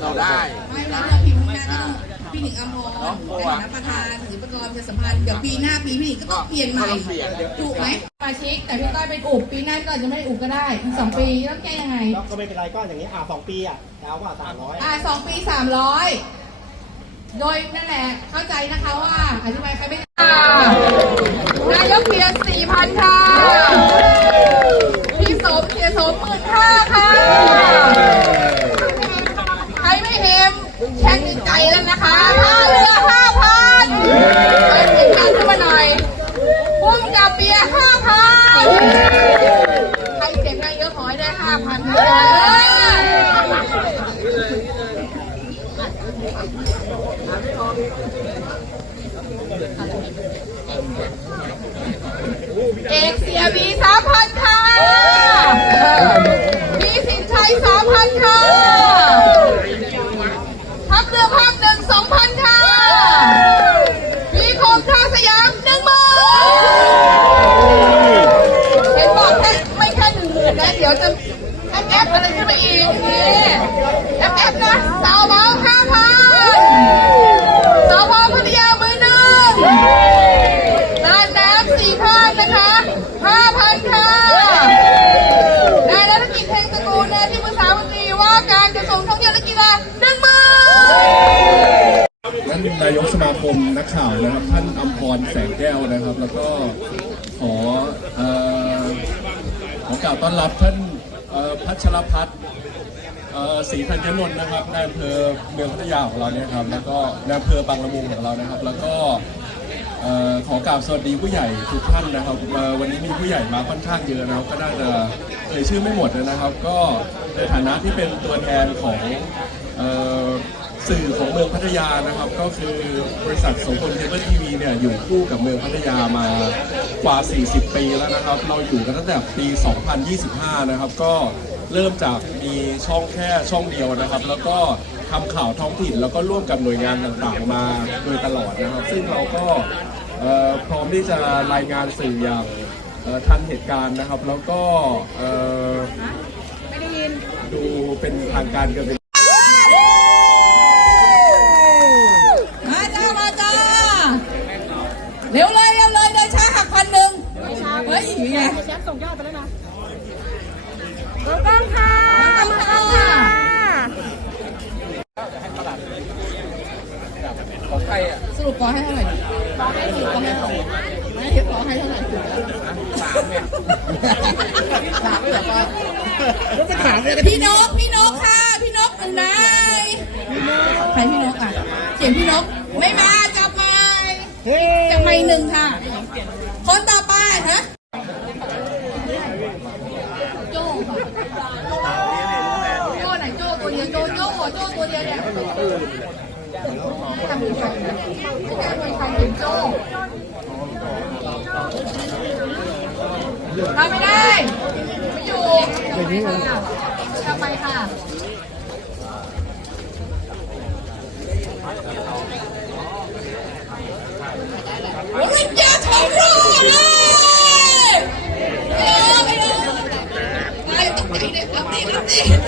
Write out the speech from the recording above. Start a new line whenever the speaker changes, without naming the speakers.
เราได้
ไม่แล้วเราพิมพ์ข้างหน้าต้องพี่หนิงอมรในฐานะประธานหรือประกรจะสัมพันธ์เดี๋ยวปีหน้าปีพี่หนิงก็ต้องเปลี่ยนใหม่ถูกไหมสมาชิกแต่พี่ต้อยเป็นอุบปีหน้าก็อาจจะไม่ได้อุบก็ได้อีกสองปีต้องแก้ยังไง
แล้วก็ไม่เป็นไรก็อย่างนี้อ่าสองปีอะแล้วว่าสามร้อย
อ่าสองปีสามร้อยโดยนั่นแหละเข้าใจนะคะว่าอธิบายใครไม่ได้นายกเพียร์สี่พันค่ะพี่สมเพียร์สมหมื่นห้าค่ะ ใครไม่เห็ม แช่งในใจแล้วนะคะห้าเรือห้าพันไปติดตามขึ้นมาหน่อยพุ่มกับเบียร์ห้าพันใครเสียงได้เยอะขอให้ได้ห้าพันนะเอกเสียบีสามพันค่ะมีสินชัยสามพันค่ะ ทัพเรือภาคหนึ่งสองพันค่ะ มีโคมท่าสยามหนึ่งหมื่นเห็นบอกแค่ไม่แค่หนึ่งหมื่นนะ เดี๋ยวจะแอปแอปอะไรขึ้นมาอีกนี่แอปแอปนะสาวเมาห้าพันสาวพอพัทยามือหนึ่งตลาดน้ำสี่พันนะคะห้าพันค่ะ นายรัฐกิจเทงตระกูลนายที่ปรึกษามนตรีว่าการกระทรวงท่องเที่ยวและกีฬาหนึ่งหมื่น
ท่า นนายกสมาคมนักข่าวนะครับ ท่านอมพรแสงแก้วนะครับ แล้วก็ขอเอ่อขอกล่าวต้อนรับท่านพัชรพัฒน์ศรีธัญนนท์นะครับนายอำเภอเมืองพัทยาของเราเนี่ยครับแล้วก็นายอำเภอบางละมุงของเรานะครับ แล้วก็ออขอกล่าวสวัสดีผู้ใหญ่ทุกท่านนะครับวันนี้มีผู้ใหญ่มาค่อนข้างเยอะนะครับก็น่าจะเอ่ยชื่อไม่หมดนะครับ ก็ในฐานะที่เป็นตัวแทนของ สื่อของเมืองพัทยานะครับ ก็คือบริษัทโสพลเคเบิลทีวีเนี่ยอยู่คู่กับเมืองพัทยามากว่า 40 ปีแล้วนะครับ เราอยู่กันตั้งแต่ปี 2025 นะครับ ก็เริ่มจากมีช่องแค่ช่องเดียวนะครับ แล้วก็ทำข่าวท้องถิ่นแล้วก็ร่วมกับหน่วยงานต่างๆ มาโดยตลอดนะครับ ซึ่งเราก็พร้อมที่จะรายงานสื่ออย่างทันเหตุการณ์นะครับ แล้วก็ดูเป็นทางการกิน
เร็วเลยเร็วเลยเดินช้าหักพันหนึ่งเฮ้ยไง
แชมป์ส่งยอดไปแล้วนะถูกต้องค่ะ
มาต้องค่ะ
ของใครอะ
สรุปขอให้เท่าไหร่ขอให้ถูกขอให้เท่าไหร่ไม่เห็นขอให้เท่าไหร่ถูก
สามเนี่ยสามไม่เหรอปะ
แล้วไปถามเลย
พี่นกพี่นกค่ะ พี่นกอยู่ไหนใครพี่นกอะเขียนพี่นกไม่มาจับไม่จับไม่ หนึ่งค่ะ คนต่อไปฮะโจ้โจ้ไหนโจ้ตัวเดียวโจ้โจ้หัวโจ้ตัวเดียวเนี่ยทำเป็นใครนะทำเป็นใครเป็นโจ้ทำไม่ได้ ไม่อยู่ทำไมค่ะทำไมค่ะ 你个铁